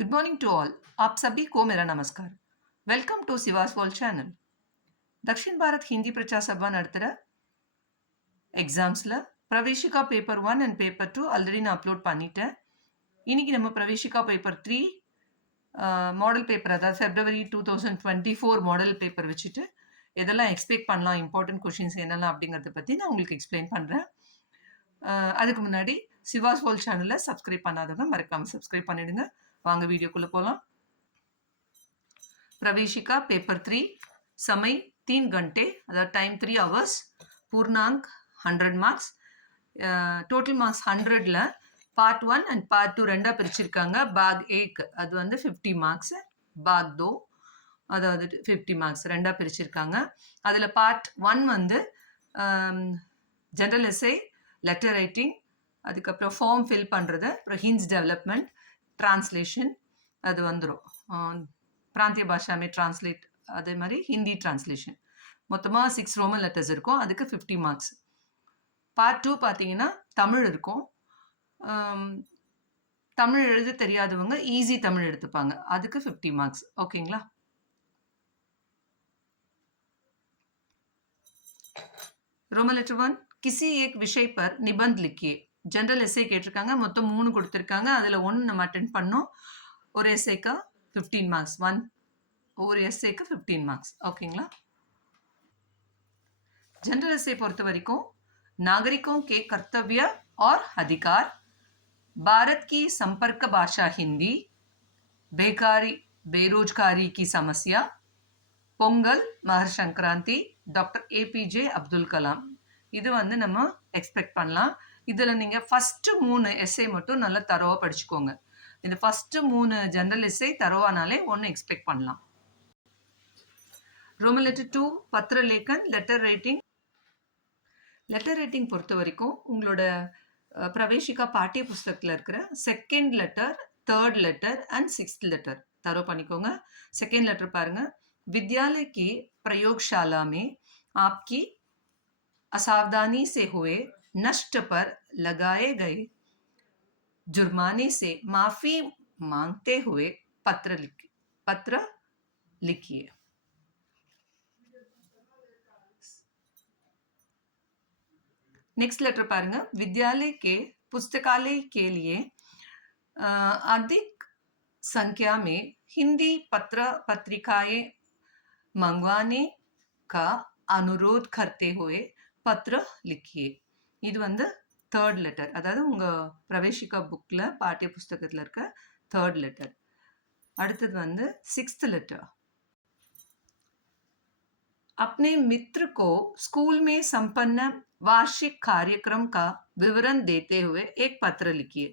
Good morning to all. आप सभी को मेरा नमस्कार। Welcome to Sivas world channel. Dakshin Bharat Hindi Prachar Sabha நடத்துகிற எக்ஸாம்ஸில் Praveshika paper 1 and paper 2 already நான் அப்லோட் பண்ணிட்டேன். இன்றைக்கி நம்ம பிரவேஷிகா பேப்பர் 3 மாடல் பேப்பர், அதாவது ஃபெப்ரவரி 2024 மாடல் பேப்பர் வச்சுட்டு எதெல்லாம் எக்ஸ்பெக்ட் பண்ணலாம், இம்பார்ட்டன்ட் கொஷின்ஸ் என்னெல்லாம் அப்படிங்கிறத பற்றி நான் உங்களுக்கு எக்ஸ்பிளைன் பண்ணுறேன். அதுக்கு முன்னாடி சிவாஸ் வேர்ல்ட் சேனலை சப்ஸ்கிரைப் பண்ணாதவங்க மறக்காமல் சப்ஸ்கிரைப் பண்ணிடுங்க. வாங்க வீடியோக்குள்ளே போகலாம். प्रवेशिका पेपर 3, समय 3 घंटे, अर्थात टाइम 3 hours, पूर्णांक 100 मार्क्स, टोटल मार्क्स 100ல பார்ட் 1 அண்ட் பார்ட் 2 ரெண்டாக பிரிச்சிருக்காங்க. பாக் 1 அது வந்து 50 மார்க்ஸ், பாக் 2 அதாவது 50 மார்க்ஸ் ரெண்டாக பிரிச்சிருக்காங்க. அதில் பார்ட் 1 வந்து ஜென்ரல் எஸ்ஸே, லெட்டர் ரைட்டிங், அதுக்கப்புறம் ஃபார்ம் ஃபில் பண்ணுறது, அப்புறம் ஹின்ஸ் டெவலப்மெண்ட், ट्रांसलेशन அது வந்துடும். பிராந்திய பாஷாமே டிரான்ஸ்லேட், அதே மாதிரி ஹிந்தி டிரான்ஸ்லேஷன். மொத்தமாக 6 ரோமன் லெட்டர்ஸ் இருக்கும். அதுக்கு 50 மார்க்ஸ். பார்ட் 2 பார்த்தீங்கன்னா தமிழ் இருக்கும். தமிழ் எழுத தெரியாதவங்க ஈஸி தமிழ் எடுத்துப்பாங்க. அதுக்கு 50 மார்க்ஸ். ஓகேங்களா? रोमन लेटर 1, किसी एक विषय पर निबंध लिखिए. जनरल एस्से கேட்டிருக்காங்க. மொத்தம் 3 கொடுத்துருக்காங்க. அதில் 1 நம்ம அட்டென்ட் பண்ணோம். ஒரு எஸ்ஏக்கு 15 மார்க்ஸ், ஒரு எஸ்ஏக்கு 15 மார்க்ஸ். ஓகேங்களா? जनरल एस्से பொறுத்த वரைக்கும் नागरिकों के कर्तव्य और अधिकार, भारत की संपर्क भाषा हिंदी, बेरोजगारी की समस्या, பொங்கல், மகர் சங்கராந்தி, டாக்டர் ஏபிஜே அப்துல் கலாம். இது வந்து நம்ம எக்ஸ்பெக்ட் பண்ணலாம். இதில் நீங்கள் ஃபஸ்ட்டு 3 எஸ்ஏ மட்டும் நல்லா தரோவாக படிச்சுக்கோங்க. இந்த ஃபஸ்ட்டு 3 ஜென்ரல் எஸ்ஏ தரோவானாலே ஒன்று எக்ஸ்பெக்ட் பண்ணலாம். ரோமன் லெட்டர் 2, பத்திர லேக்கன், லெட்டர் ரைட்டிங். லெட்டர் ரைட்டிங் பொறுத்த வரைக்கும் உங்களோட பிரவேஷிகா பாட்டிய புஸ்தகத்தில் இருக்கிற second letter, third letter and 6th letter thorough பண்ணிக்கோங்க. செகண்ட் லெட்டர் பாருங்கள். विद्यालय की प्रयोगशाला में आपकी असावधानी से हुए नष्ट पर लगाए गए जुर्माने से माफी मांगते हुए पत्र लिखिए. नेक्स्ट लेटर पारेंगे. विद्यालय के पुस्तकालय के लिए अधिक संख्या में हिंदी पत्रिकाएं मंगवाने का अनुरोध करते हुए पत्र लिखिए. இது வந்து தேர்ட் லெட்டர், அதாவது உங்கள் பிரவேஷிகா புக்கில் பாட்டிய புஸ்தகத்தில் இருக்க தேர்ட் லெட்டர். அடுத்தது வந்து 6th லெட்டர். अपने मित्र को स्कूल में संपन्न वार्षिक कार्यक्रम का विवरण देते हुए एक पत्र लिखिए.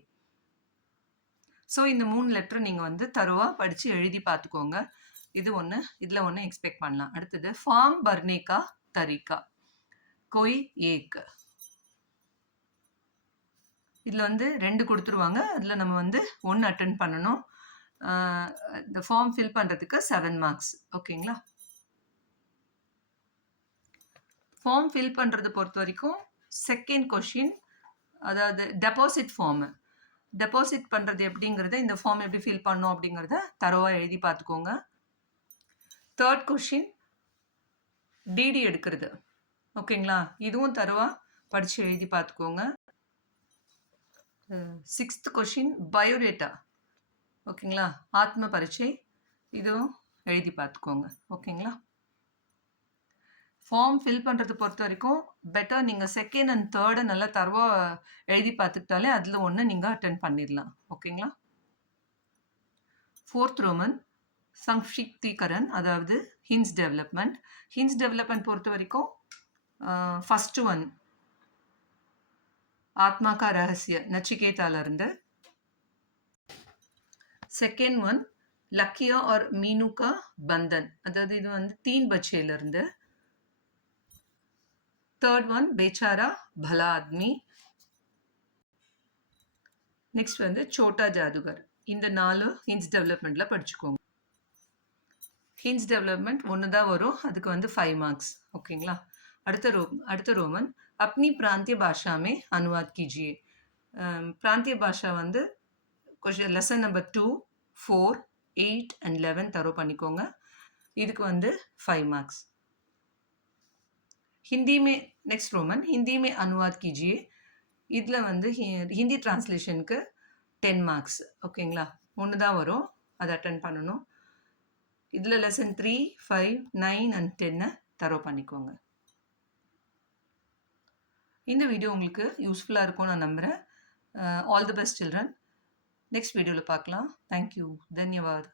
ஸோ இந்த 3 லெட்டர் நீங்கள் வந்து தரோவாக படித்து எழுதி பார்த்துக்கோங்க. இது ஒன்று, இதில் ஒன்று எக்ஸ்பெக்ட் பண்ணலாம். அடுத்தது ஃபார்ம் பர்னே கா தரீகா கோய் ஏக். இதில் வந்து 2 கொடுத்துருவாங்க. அதில் நம்ம வந்து 1 அட்டென்ட் பண்ணணும். இந்த ஃபார்ம் ஃபில் பண்ணுறதுக்கு 7 மார்க்ஸ். ஓகேங்களா? ஃபார்ம் ஃபில் பண்ணுறது பொறுத்த வரைக்கும் செகண்ட் கொஷின், அதாவது டெபாசிட் ஃபார்மு. டெபாசிட் பண்ணுறது எப்படிங்கிறத, இந்த ஃபார்ம் எப்படி ஃபில் பண்ணோம் அப்படிங்கிறத தரோவாக எழுதி பார்த்துக்கோங்க. தேர்ட் கொஷின் டிடி எடுக்கிறது. ஓகேங்களா? இதுவும் தரோவாக படித்து எழுதி பார்த்துக்கோங்க. 6th question biodata. ஓகேங்களா? ஆத்ம பரீட்சை, இதுவும் எழுதி பார்த்துக்கோங்க. ஓகேங்களா? ஃபார்ம் ஃபில் பண்ணுறது பொறுத்த வரைக்கும் பெட்டர் நீங்கள் செகண்ட் அண்ட் தேர்டை நல்லா தரவாக எழுதி பார்த்துக்கிட்டாலே அதில் ஒன்று நீங்கள் அட்டென்ட் பண்ணிடலாம். ஓகேங்களா? 4th ரோமன் சங்ஷிப்தீகரன், அதாவது ஹின்ஸ் டெவலப்மெண்ட். ஹின்ஸ் டெவலப்மெண்ட் பொறுத்த வரைக்கும் ஃபஸ்ட்டு 1 ஆத்மா கா ரகசிய நச்சிகேதாலேருந்து, செகண்ட் 1 லக்கியா और मीनू का बंधन, அதாவது இது வந்து 3 बच्चेலேருந்து, தேர்ட் 1 बेचारा भला आदमी, நெக்ஸ்ட் வந்து சோட்டா ஜாதுகர். இந்த 4 ஹின்ஸ் டெவலப்மெண்ட்டில் படிச்சுக்கோங்க. ஹின்ஸ் டெவலப்மெண்ட் ஒன்று தான் வரும். அதுக்கு வந்து 5 மார்க்ஸ். ஓகேங்களா? அடுத்த ரோமன் अपनी प्रांतीय भाषा में अनुवाद कीजिए. प्रांतीय भाषा வந்து क्वेश्चन लेसन नंबर 2 4, 8 அண்ட் 11 தரோ பண்ணிக்கோங்க. இதுக்கு வந்து 5 மார்க்ஸ். हिंदी में नेक्स्ट रोमन हिंदी में अनुवाद कीजिए. இதில் வந்து ஹிந்தி டிரான்ஸ்லேஷனுக்கு 10 மார்க்ஸ். ஓகேங்களா? ஒன்று தான் வரும், அதை அட்டன் பண்ணணும். இதில் லெசன் 3, 5, 9 அண்ட் 10 தரோ பண்ணிக்கோங்க. இந்த வீடியோ உங்களுக்கு யூஸ்ஃபுல்லாக இருக்கும்னு நான் நம்புகிறேன். All the best children. Next வீடியோவில் பார்க்கலாம். தேங்க்யூ. தன்யவாத்.